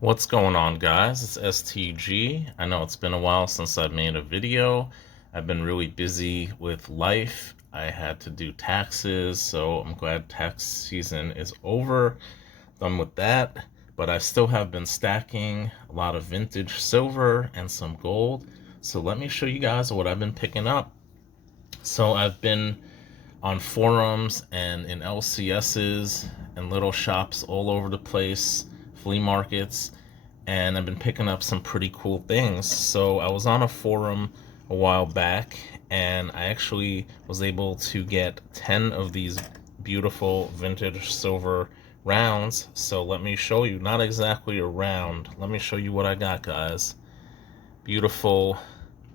What's going on, guys? It's STG. I know it's been a while since I've made a video. I've been really busy with life. I had to do taxes, so I'm glad tax season is over. Done with that, but I still have been stacking a lot of vintage silver and some gold. So let me show you guys what I've been picking up. So I've been on forums and in LCSs and little shops all over the place, flea markets, and I've been picking up some pretty cool things. So I was on a forum a while back and I actually was able to get 10 of these beautiful vintage silver rounds. So let me show you, not exactly a round, let me show you what I got, guys. Beautiful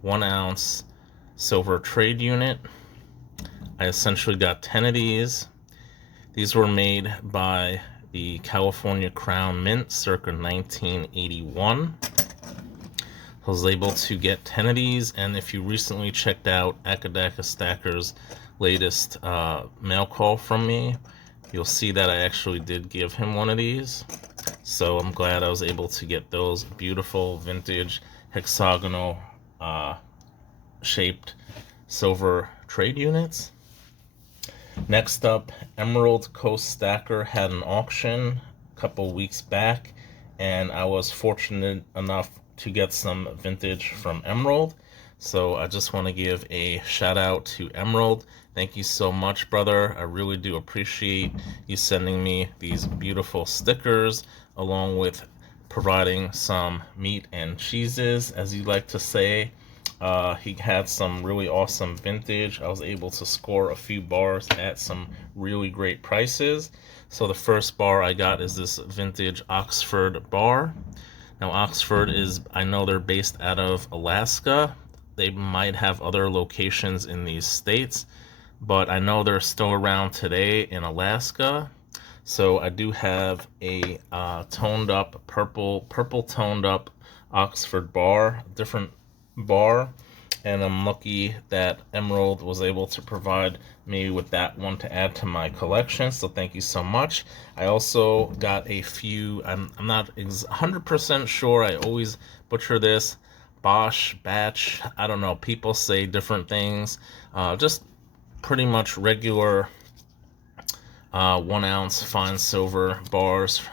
1 ounce silver trade unit. I essentially got 10 of these. These were made by the California Crown Mint circa 1981. I was able to get 10 of these, and if you recently checked out Akadaka Stacker's latest mail call from me, you'll see that I actually did give him one of these. So I'm glad I was able to get those beautiful vintage hexagonal shaped silver trade units. Next up, Emerald Coast Stacker had an auction a couple weeks back, and I was fortunate enough to get some vintage from Emerald. So I just want to give a shout out to Emerald. Thank you so much, brother. I really do appreciate you sending me these beautiful stickers, along with providing some meat and cheeses, as you like to say. He had some really awesome vintage. I was able to score a few bars at some really great prices. So the first bar I got is this vintage Oxford bar. Now Oxford is, I know they're based out of Alaska. They might have other locations in these states, but I know they're still around today in Alaska. So I do have a toned up, purple toned up Oxford bar, different bar, and I'm lucky that Emerald was able to provide me with that one to add to my collection, so thank you so much. I also got a few, I'm not 100% sure, I always butcher this, Bosch, Batch, I don't know, people say different things, just pretty much regular 1 ounce fine silver bars,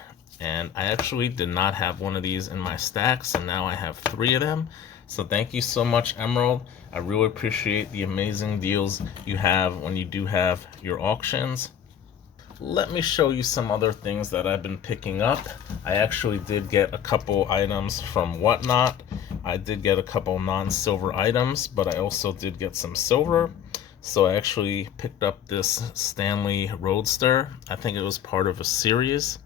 and I actually did not have one of these in my stacks, and now I have 3 of them. So thank you so much, Emerald. I really appreciate the amazing deals you have when you do have your auctions. Let me show you some other things that I've been picking up. I actually did get a couple items from Whatnot. I did get a couple non-silver items, but I also did get some silver. So I actually picked up this Stanley Roadster. I think it was part of a series.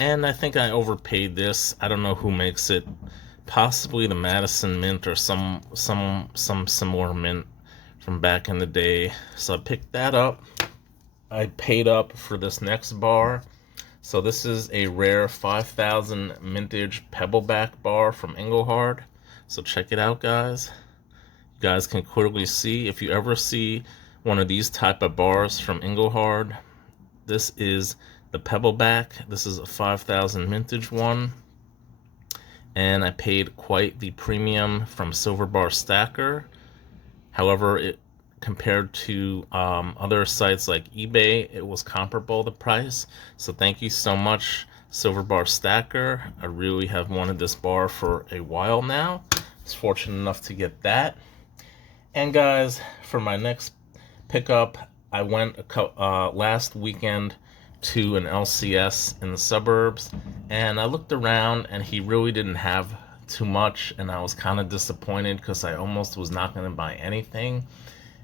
And I think I overpaid this. I don't know who makes it. Possibly the Madison Mint or some similar mint from back in the day. So I picked that up. I paid up for this next bar. So this is a rare 5000 mintage Pebbleback bar from Engelhard. So check it out, guys. You guys can clearly see, if you ever see one of these type of bars from Engelhard, this is the Pebbleback. This is a 5000 mintage one. And I paid quite the premium from Silver Bar Stacker. However, it compared to other sites like eBay, it was comparable, the price. So thank you so much, Silver Bar Stacker. I really have wanted this bar for a while now. I was fortunate enough to get that. And guys, for my next pickup, I went last weekend to an LCS in the suburbs, and I looked around and he really didn't have too much, and I was kind of disappointed because I almost was not going to buy anything.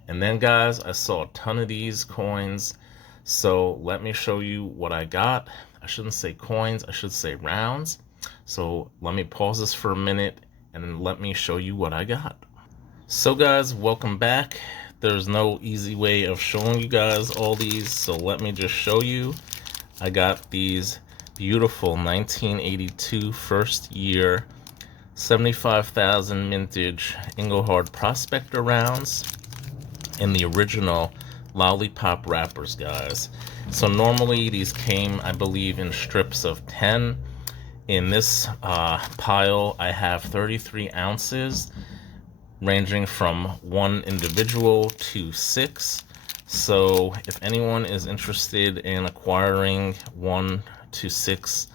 And then, guys, I saw a ton of these coins, so let me show you what I got. I shouldn't say coins, I should say rounds. So let me pause this for a minute and then let me show you what I got. So guys, welcome back. There's no easy way of showing you guys all these, so let me just show you. I got these beautiful 1982 first year 75,000 mintage Engelhard Prospector rounds in the original lollipop wrappers, guys. So normally these came, I believe, in strips of 10, In this pile, I have 33 ounces, ranging from 1 individual to 6. So if anyone is interested in acquiring 1 to 6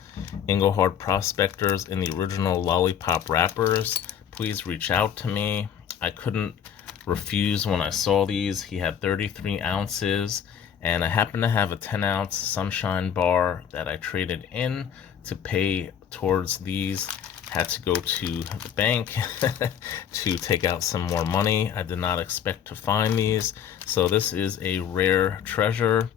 Engelhard Prospectors in the original lollipop wrappers, please reach out to me. I couldn't refuse when I saw these. He had 33 ounces, and I happen to have a 10-ounce Sunshine bar that I traded in to pay towards these. Had to go to the bank to take out some more money. I did not expect to find these, so this is a rare treasure.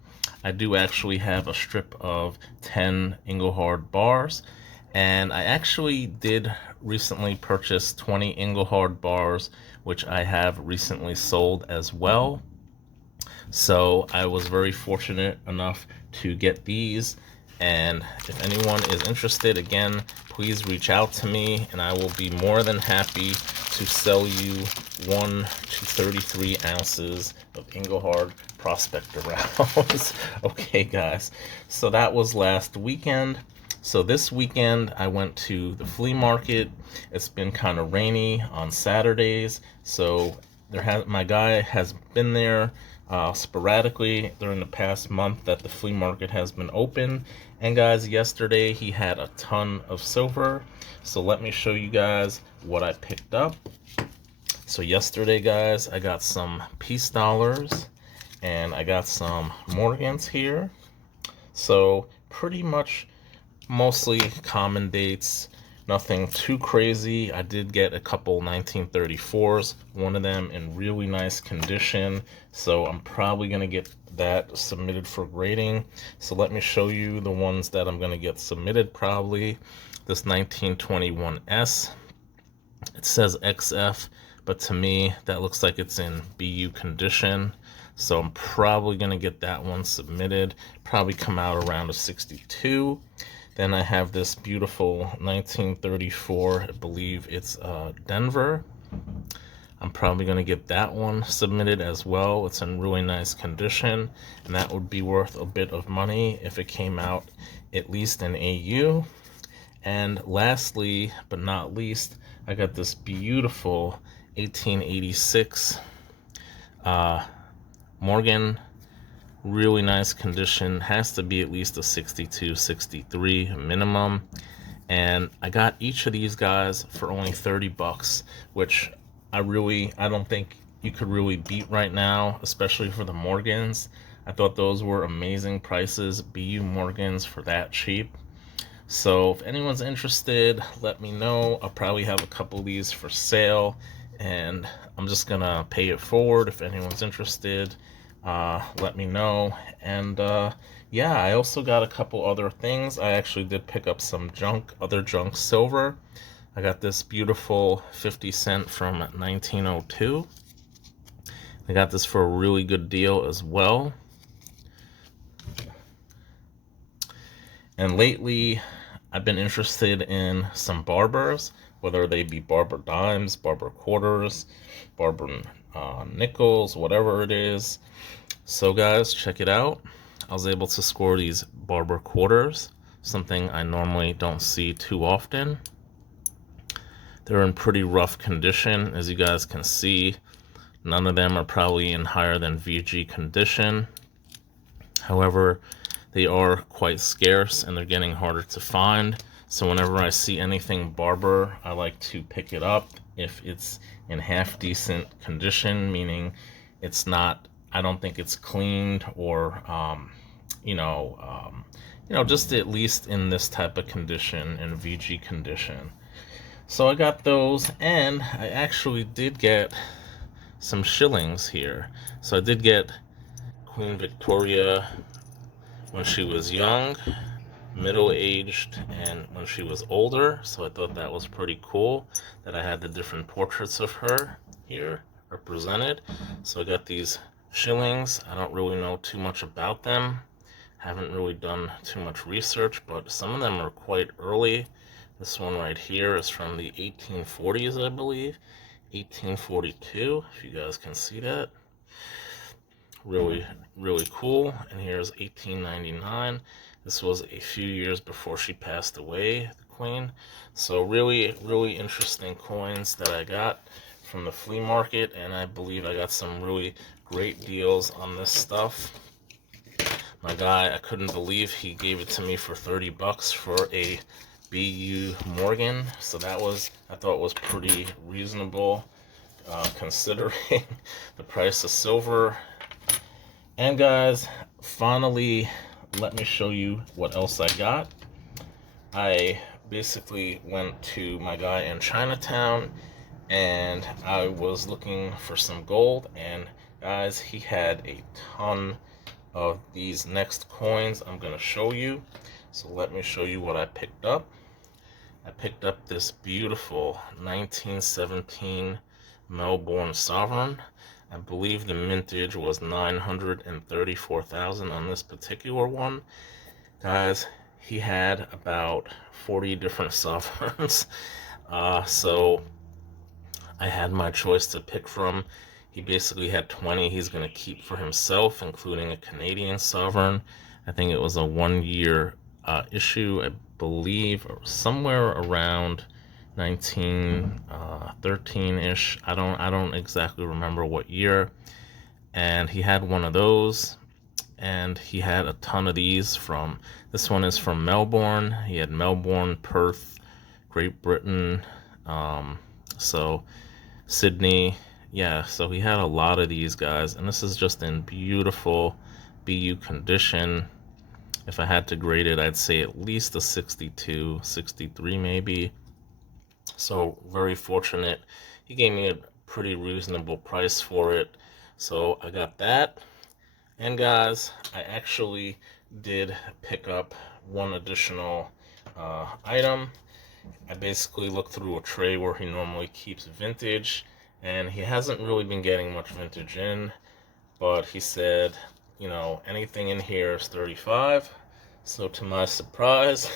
I do actually have a strip of 10 Engelhard bars, and I actually did recently purchase 20 Engelhard bars, which I have recently sold as well. So I was very fortunate enough to get these. And if anyone is interested, again, please reach out to me and I will be more than happy to sell you 1 to 33 ounces of Engelhard Prospector rounds. Okay, guys, so that was last weekend. So this weekend I went to the flea market. It's been kind of rainy on Saturdays, so my guy has been there sporadically during the past month that the flea market has been open. And guys, yesterday he had a ton of silver. So let me show you guys what I picked up. So yesterday, guys, I got some peace dollars and I got some Morgans here. So pretty much mostly common dates. Nothing too crazy. I did get a couple 1934s, one of them in really nice condition, so I'm probably going to get that submitted for grading. So let me show you the ones that I'm going to get submitted probably. This 1921S, it says XF, but to me that looks like it's in BU condition, so I'm probably going to get that one submitted, probably come out around a 62. Then I have this beautiful 1934, I believe it's Denver. I'm probably going to get that one submitted as well. It's in really nice condition, and that would be worth a bit of money if it came out at least in AU. And lastly, but not least, I got this beautiful 1886 Morgan. Really nice condition, has to be at least a 62, 63 minimum. And I got each of these guys for only 30 bucks, which I don't think you could really beat right now, especially for the Morgans. I thought those were amazing prices, BU Morgans for that cheap. So if anyone's interested, let me know. I'll probably have a couple of these for sale, and I'm just gonna pay it forward. If anyone's interested, let me know. And yeah, I also got a couple other things. I actually did pick up some other junk silver. I got this beautiful 50 cent from 1902. I got this for a really good deal as well. And lately I've been interested in some Barbers, whether they be Barber dimes, Barber quarters, Barber nickels, whatever it is. So guys, check it out. I was able to score these Barber quarters, something I normally don't see too often. They're in pretty rough condition, as you guys can see. None of them are probably in higher than VG condition. However, they are quite scarce and they're getting harder to find. So whenever I see anything Barber, I like to pick it up if it's in half decent condition, meaning it's not, I don't think it's cleaned or, just at least in this type of condition, in VG condition. So I got those, and I actually did get some shillings here. So I did get Queen Victoria when she was young, middle-aged, and when she was older. So I thought that was pretty cool that I had the different portraits of her here represented. So I got these shillings. I don't really know too much about them. Haven't really done too much research, but some of them are quite early. This one right here is from the 1840s, I believe. 1842, if you guys can see that. Really, really cool. And here's 1899. This was a few years before she passed away, the Queen. So really, really interesting coins that I got from the flea market, and I believe I got some really great deals on this stuff. My guy, I couldn't believe he gave it to me for 30 bucks for a BU Morgan. So that was, I thought was pretty reasonable considering the price of silver. And guys, finally, let me show you what else I got. I basically went to my guy in Chinatown and I was looking for some gold, and guys, he had a ton of these next coins I'm gonna show you. So let me show you what I picked up. I picked up this beautiful 1917 Melbourne Sovereign. I believe the mintage was 934,000 on this particular one. Guys, he had about 40 different sovereigns. So I had my choice to pick from. He basically had 20 he's going to keep for himself, including a Canadian sovereign. I think it was a 1-year issue, I believe, somewhere around 1913-ish. I don't exactly remember what year. And he had one of those, and he had a ton of these from, this one is from Melbourne. He had Melbourne, Perth, Great Britain, so Sydney. Yeah, so he had a lot of these guys, and this is just in beautiful BU condition. If I had to grade it, I'd say at least a 62, 63 maybe. So very fortunate. He gave me a pretty reasonable price for it. So I got that. And guys, I actually did pick up one additional item. I basically looked through a tray where he normally keeps vintage, and he hasn't really been getting much vintage in, but he said, you know, anything in here is 35. So to my surprise,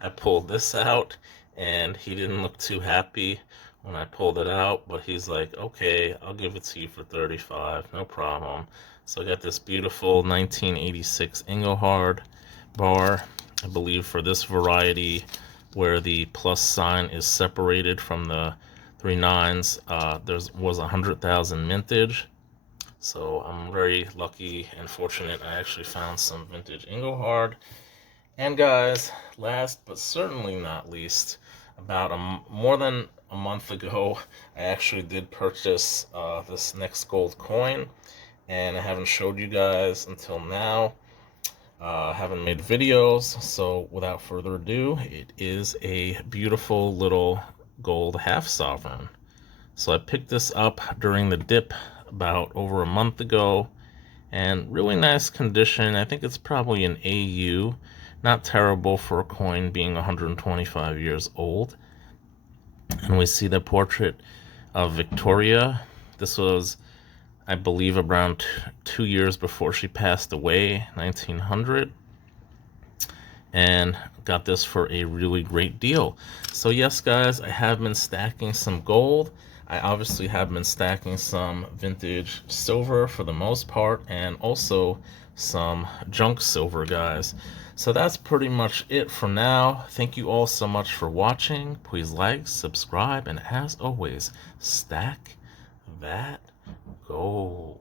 I pulled this out, and he didn't look too happy when I pulled it out, but he's like, okay, I'll give it to you for 35, no problem. So I got this beautiful 1986 Engelhard bar, I believe for this variety where the plus sign is separated from the 3 nines. There was 100,000 mintage. So I'm very lucky and fortunate I actually found some vintage Engelhard. And guys, last but certainly not least, about more than a month ago, I actually did purchase this next gold coin, and I haven't showed you guys until now. I haven't made videos, so without further ado, it is a beautiful little gold half sovereign. So I picked this up during the dip about over a month ago, and really nice condition. I think it's probably an AU, not terrible for a coin being 125 years old. And we see the portrait of Victoria. This was, I believe, around 2 years before she passed away, 1900. And got this for a really great deal. So yes, guys, I have been stacking some gold. I obviously have been stacking some vintage silver for the most part, and also some junk silver, guys. So that's pretty much it for now. Thank you all so much for watching. Please like, subscribe, and as always, stack that gold.